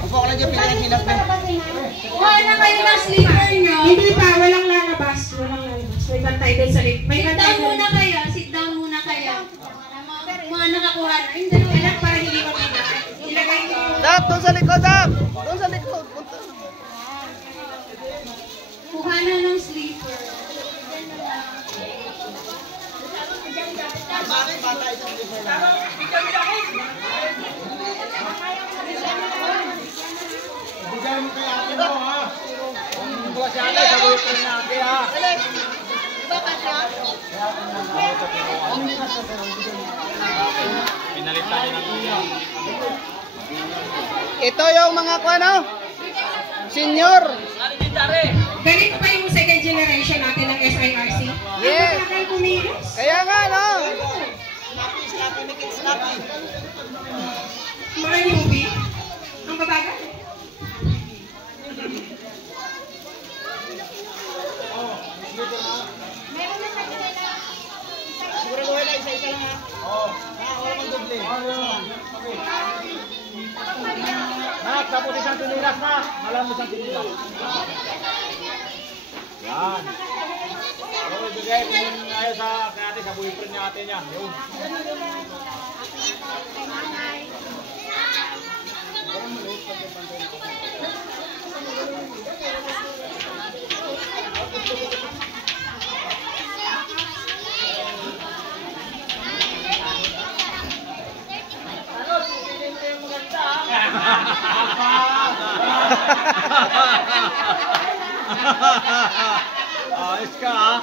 Upo ko lang dyan, pila ng hilas. Kuha na kayo ng sleeper nyo. Hindi pa, walang lalabas. Walang lalabas. May bantay doon sa lip. May Sit bantay down doon. muna kayo. Sit down muna kayo. Mga nakakuha na. Yung dalawa. Anak, para hindi mabila. Ilagay mo. Dap, doon sa likod, Dap. Doon sa likod. Kuha na ng sleeper. Bata isang sleeper na. Bigay mo kay ate mo, ha? Kung bukas si ate, sabuhin ko rin ate, ha? Pinalitan niya na tuyo. Ito yung mga ano? Senior. Ganito pa yung second generation natin ng SIRC. Yes. Ang matagal kumilos. Kaya nga, no? Mga newbie. Ang babagal. Siguro gawin na isa-isa lang, ha? Oo. Wala kang doble. Nak, tapos isang tinilas na. Malam mo isang tinilas. Yan. Oo, bigay mo yung ayaw sa ate, sa boyfriend niya ate niya. Yun. Ayos ka, ha?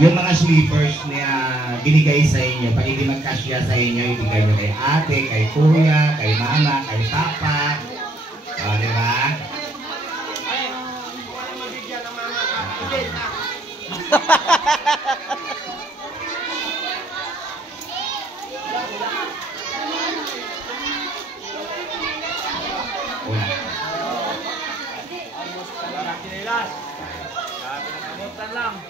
Yung mga sleepers na binigay sa inyo, pag hindi magkasya sa inyo, ibigay nyo kay ate, kay kuya, kay mama, kay papa. O, di ba? Una. Parang kinilas. Sabi na kamutan lang.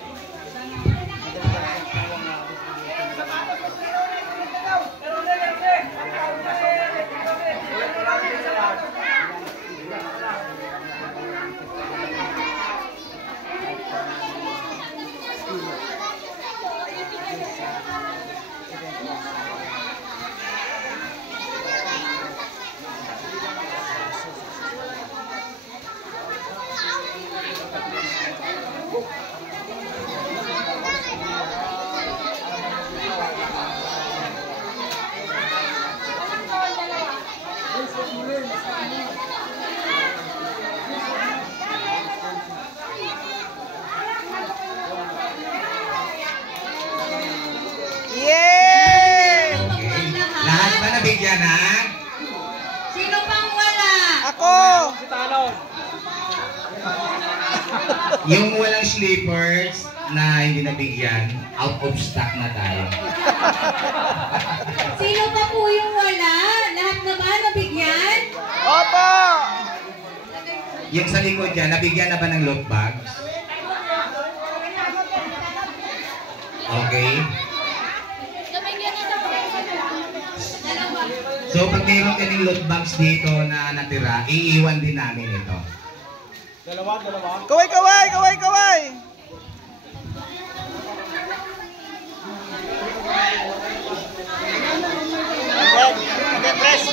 Okay. Lahat ba nabigyan, ha? Sino pang wala? Ako! Si Talon. Yung walang sleepers na hindi nabigyan, out of stock na tayo. Sino pa po yung wala? Lahat na ba nabigyan? Opo! Yung sa likod dyan, nabigyan na ba ng loot bags? Okay. So pag mayroon kaming loot bags dito na natira, iiwan din namin ito. Dalawa. Kaway! Again, press.